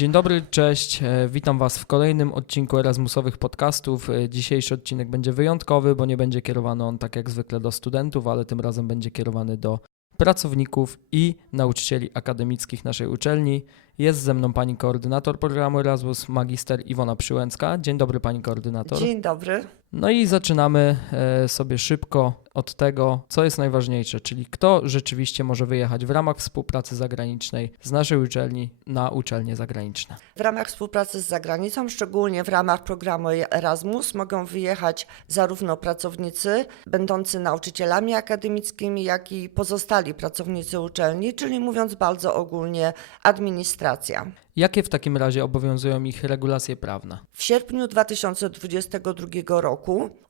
Dzień dobry, cześć. E, Witam Was w kolejnym odcinku Erasmusowych podcastów. E, Dzisiejszy odcinek będzie wyjątkowy, bo nie będzie kierowany on tak jak zwykle do studentów, ale tym razem będzie kierowany do pracowników i nauczycieli akademickich naszej uczelni. Jest ze mną pani koordynator programu Erasmus, magister Iwona Przyłęcka. Dzień dobry pani koordynator. Dzień dobry. No i zaczynamy e, sobie szybko od tego, co jest najważniejsze, czyli kto rzeczywiście może wyjechać w ramach współpracy zagranicznej z naszej uczelni na uczelnie zagraniczne. W ramach współpracy z zagranicą, szczególnie w ramach programu Erasmus, mogą wyjechać zarówno pracownicy będący nauczycielami akademickimi, jak i pozostali pracownicy uczelni, czyli mówiąc bardzo ogólnie, administracja. Jakie w takim razie obowiązują ich regulacje prawne? W sierpniu 2022 roku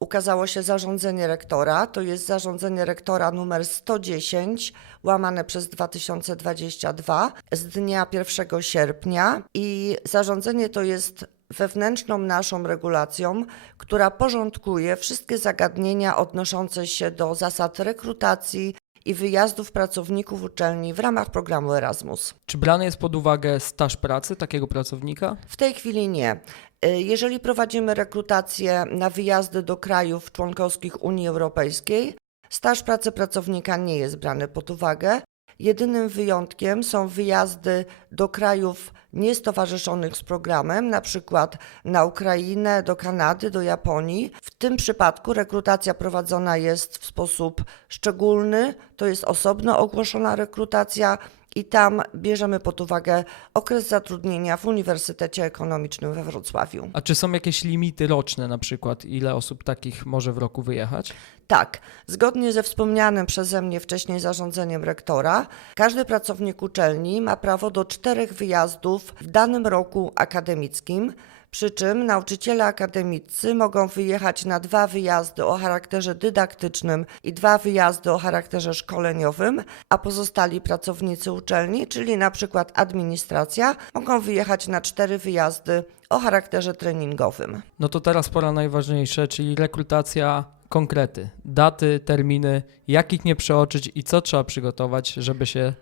ukazało się zarządzenie rektora, to jest zarządzenie rektora numer 110 łamane przez 2022 z dnia 1 sierpnia. I zarządzenie to jest wewnętrzną naszą regulacją, która porządkuje wszystkie zagadnienia odnoszące się do zasad rekrutacji i wyjazdów pracowników uczelni w ramach programu Erasmus. Czy brany jest pod uwagę staż pracy takiego pracownika? W tej chwili nie. Y, Jeżeli prowadzimy rekrutację na wyjazdy do krajów członkowskich Unii Europejskiej, staż pracy pracownika nie jest brany pod uwagę. Jedynym wyjątkiem są wyjazdy do krajów niestowarzyszonych z programem, na przykład na Ukrainę, do Kanady, do Japonii. W tym przypadku rekrutacja prowadzona jest w sposób szczególny, to jest osobno ogłoszona rekrutacja i tam bierzemy pod uwagę okres zatrudnienia w Uniwersytecie Ekonomicznym we Wrocławiu. A czy są jakieś limity roczne na przykład, ile osób takich może w roku wyjechać? Tak, zgodnie ze wspomnianym przeze mnie wcześniej zarządzeniem rektora, każdy pracownik uczelni ma prawo do czterech wyjazdów w danym roku akademickim. Przy czym nauczyciele akademicy mogą wyjechać na dwa wyjazdy o charakterze dydaktycznym i dwa wyjazdy o charakterze szkoleniowym, a pozostali pracownicy uczelni, czyli na przykład administracja, mogą wyjechać na cztery wyjazdy o charakterze treningowym. No to teraz pora najważniejsze, czyli rekrutacja konkrety, daty, terminy, jak ich nie przeoczyć i co trzeba przygotować, żeby się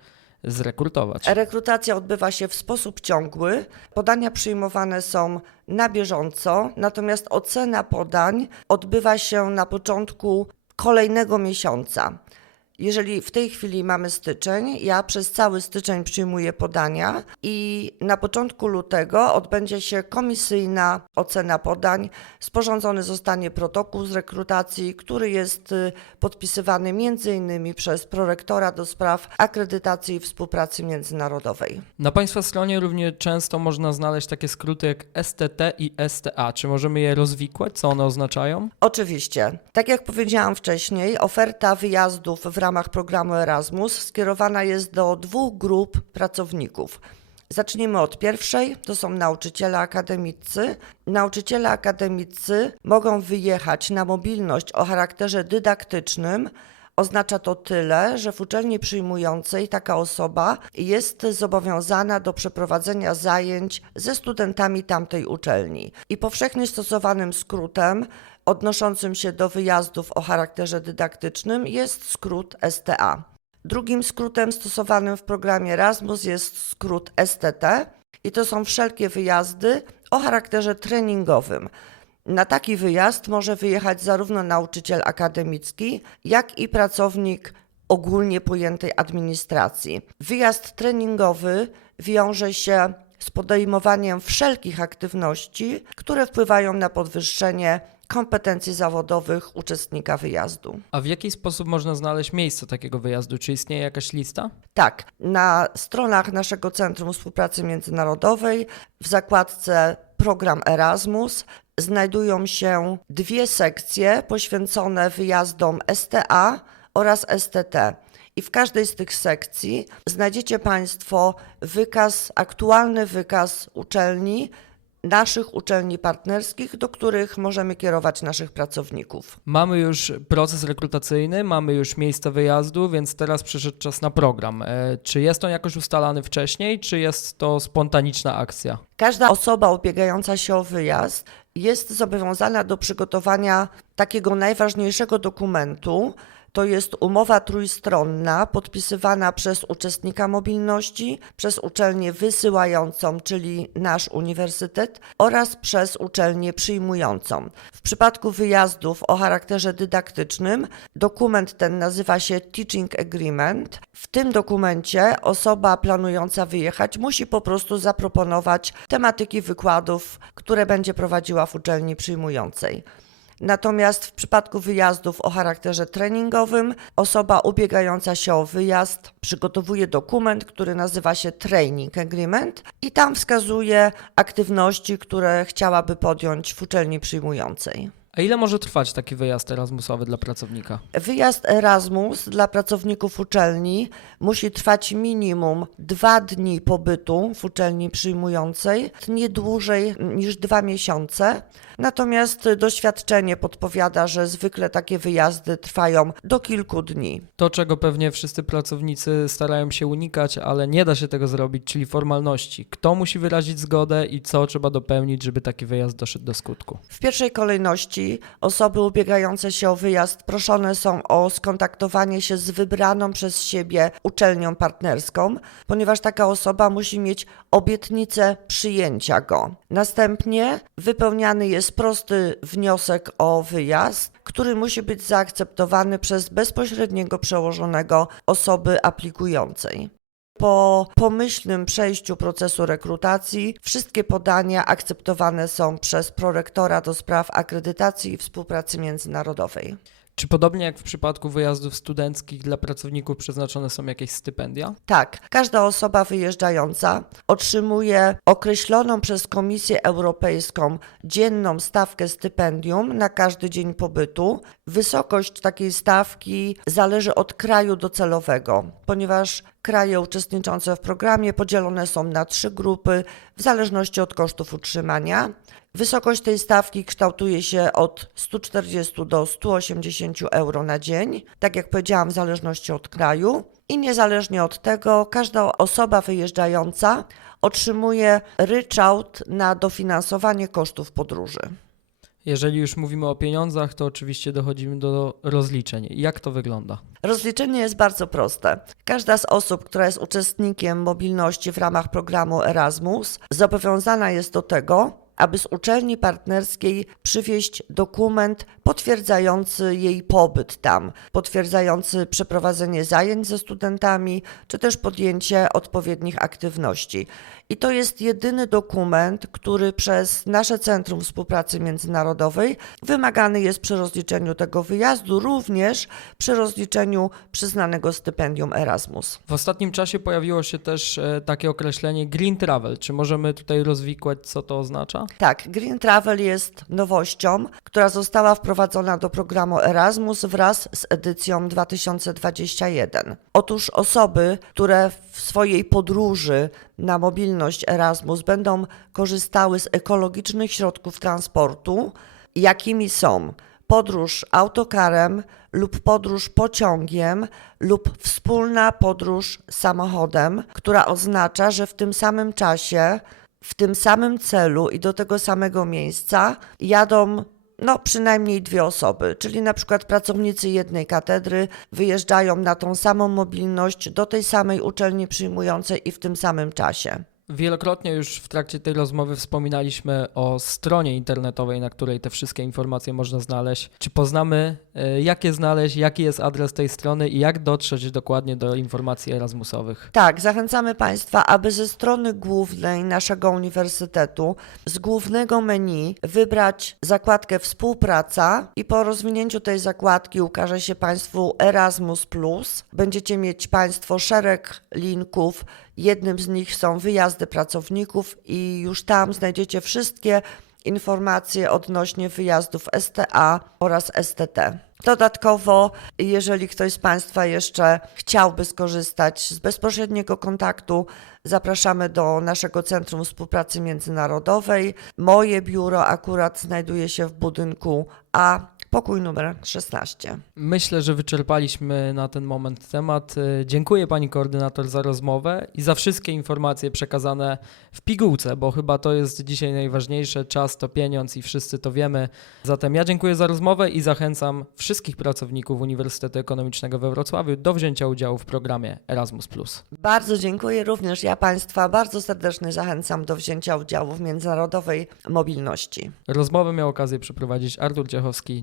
zrekrutować. Rekrutacja odbywa się w sposób ciągły. Podania przyjmowane są na bieżąco, natomiast ocena podań odbywa się na początku kolejnego miesiąca. Jeżeli w tej chwili mamy styczeń, ja przez cały styczeń przyjmuję podania i na początku lutego odbędzie się komisyjna ocena podań. Sporządzony zostanie protokół z rekrutacji, który jest y, podpisywany m.in. przez prorektora do spraw akredytacji i współpracy międzynarodowej. Na Państwa stronie równie często można znaleźć takie skróty jak STT i STA. Czy możemy je rozwikłać? Co one oznaczają? Oczywiście. Tak jak powiedziałam wcześniej, oferta wyjazdów w ramach programu Erasmus skierowana jest do dwóch grup pracowników. Zaczniemy od pierwszej, to są nauczyciele akademicy. Nauczyciele akademicy mogą wyjechać na mobilność o charakterze dydaktycznym. Oznacza to tyle, że w uczelni przyjmującej taka osoba jest zobowiązana do przeprowadzenia zajęć ze studentami tamtej uczelni. I powszechnie stosowanym skrótem odnoszącym się do wyjazdów o charakterze dydaktycznym jest skrót STA. Drugim skrótem stosowanym w programie Erasmus jest skrót STT i to są wszelkie wyjazdy o charakterze treningowym. Na taki wyjazd może wyjechać zarówno nauczyciel akademicki, jak i pracownik ogólnie pojętej administracji. Wyjazd treningowy wiąże się z podejmowaniem wszelkich aktywności, które wpływają na podwyższenie kompetencji zawodowych uczestnika wyjazdu. A w jaki sposób można znaleźć miejsce takiego wyjazdu? Czy istnieje jakaś lista? Tak, na stronach naszego Centrum Współpracy Międzynarodowej w zakładce Program Erasmus znajdują się dwie sekcje poświęcone wyjazdom STA oraz STT. I w każdej z tych sekcji znajdziecie Państwo wykaz, aktualny wykaz uczelni, naszych uczelni partnerskich, do których możemy kierować naszych pracowników. Mamy już proces rekrutacyjny, mamy już miejsce wyjazdu, więc teraz przyszedł czas na program. E, Czy jest on jakoś ustalany wcześniej, czy jest to spontaniczna akcja? Każda osoba ubiegająca się o wyjazd jest zobowiązana do przygotowania takiego najważniejszego dokumentu. To jest umowa trójstronna podpisywana przez uczestnika mobilności, przez uczelnię wysyłającą, czyli nasz uniwersytet, oraz przez uczelnię przyjmującą. W przypadku wyjazdów o charakterze dydaktycznym dokument ten nazywa się Teaching Agreement. W tym dokumencie osoba planująca wyjechać musi po prostu zaproponować tematyki wykładów, które będzie prowadziła w uczelni przyjmującej. Natomiast w przypadku wyjazdów o charakterze treningowym, osoba ubiegająca się o wyjazd przygotowuje dokument, który nazywa się Training Agreement i tam wskazuje aktywności, które chciałaby podjąć w uczelni przyjmującej. A ile może trwać taki wyjazd Erasmusowy dla pracownika? Wyjazd Erasmus dla pracowników uczelni musi trwać minimum dwa dni pobytu w uczelni przyjmującej, nie dłużej niż dwa miesiące. Natomiast doświadczenie podpowiada, że zwykle takie wyjazdy trwają do kilku dni. To, czego pewnie wszyscy pracownicy starają się unikać, ale nie da się tego zrobić, czyli formalności. Kto musi wyrazić zgodę i co trzeba dopełnić, żeby taki wyjazd doszedł do skutku? W pierwszej kolejności osoby ubiegające się o wyjazd proszone są o skontaktowanie się z wybraną przez siebie uczelnią partnerską, ponieważ taka osoba musi mieć obietnicę przyjęcia go. Następnie wypełniany jest prosty wniosek o wyjazd, który musi być zaakceptowany przez bezpośredniego przełożonego osoby aplikującej. Po pomyślnym przejściu procesu rekrutacji, wszystkie podania akceptowane są przez prorektora do spraw akredytacji i współpracy międzynarodowej. Czy podobnie jak w przypadku wyjazdów studenckich dla pracowników przeznaczone są jakieś stypendia? Tak, każda osoba wyjeżdżająca otrzymuje określoną przez Komisję Europejską dzienną stawkę stypendium na każdy dzień pobytu. Wysokość takiej stawki zależy od kraju docelowego, ponieważ kraje uczestniczące w programie podzielone są na trzy grupy w zależności od kosztów utrzymania. Wysokość tej stawki kształtuje się od 140 do 180 euro na dzień, tak jak powiedziałam, w zależności od kraju. I niezależnie od tego, każda osoba wyjeżdżająca otrzymuje ryczałt na dofinansowanie kosztów podróży. Jeżeli już mówimy o pieniądzach, to oczywiście dochodzimy do rozliczeń. Jak to wygląda? Rozliczenie jest bardzo proste. Każda z osób, która jest uczestnikiem mobilności w ramach programu Erasmus, zobowiązana jest do tego, aby z uczelni partnerskiej przywieźć dokument potwierdzający jej pobyt tam, potwierdzający przeprowadzenie zajęć ze studentami, czy też podjęcie odpowiednich aktywności. I to jest jedyny dokument, który przez nasze Centrum Współpracy Międzynarodowej wymagany jest przy rozliczeniu tego wyjazdu, również przy rozliczeniu przyznanego stypendium Erasmus. W ostatnim czasie pojawiło się też e, takie określenie Green Travel. Czy możemy tutaj rozwikłać, co to oznacza? Tak, Green Travel jest nowością, która została wprowadzona do programu Erasmus wraz z edycją 2021. Otóż osoby, które w swojej podróży na mobilność Erasmus będą korzystały z ekologicznych środków transportu, jakimi są podróż autokarem lub podróż pociągiem lub wspólna podróż samochodem, która oznacza, że w tym samym czasie w tym samym celu i do tego samego miejsca jadą no, przynajmniej dwie osoby, czyli na przykład pracownicy jednej katedry wyjeżdżają na tą samą mobilność do tej samej uczelni przyjmującej i w tym samym czasie. Wielokrotnie już w trakcie tej rozmowy wspominaliśmy o stronie internetowej, na której te wszystkie informacje można znaleźć. Czy poznamy, e, jak je znaleźć, jaki jest adres tej strony i jak dotrzeć dokładnie do informacji Erasmusowych? Tak, zachęcamy Państwa, aby ze strony głównej naszego uniwersytetu, z głównego menu wybrać zakładkę Współpraca i po rozwinięciu tej zakładki ukaże się Państwu Erasmus. Będziecie mieć Państwo szereg linków. Jednym z nich są wyjazdy pracowników, i już tam znajdziecie wszystkie informacje odnośnie wyjazdów STA oraz STT. Dodatkowo, jeżeli ktoś z Państwa jeszcze chciałby skorzystać z bezpośredniego kontaktu, zapraszamy do naszego Centrum Współpracy Międzynarodowej. Moje biuro akurat znajduje się w budynku A pokój numer 16. Myślę, że wyczerpaliśmy na ten moment temat. Y, Dziękuję pani koordynator za rozmowę i za wszystkie informacje przekazane w pigułce, bo chyba to jest dzisiaj najważniejsze. Czas to pieniądz i wszyscy to wiemy. Zatem ja dziękuję za rozmowę i zachęcam wszystkich pracowników Uniwersytetu Ekonomicznego we Wrocławiu do wzięcia udziału w programie Erasmus. Bardzo dziękuję również. Ja Państwa bardzo serdecznie zachęcam do wzięcia udziału w międzynarodowej mobilności. Rozmowę miał okazję przeprowadzić Artur Ciechowski.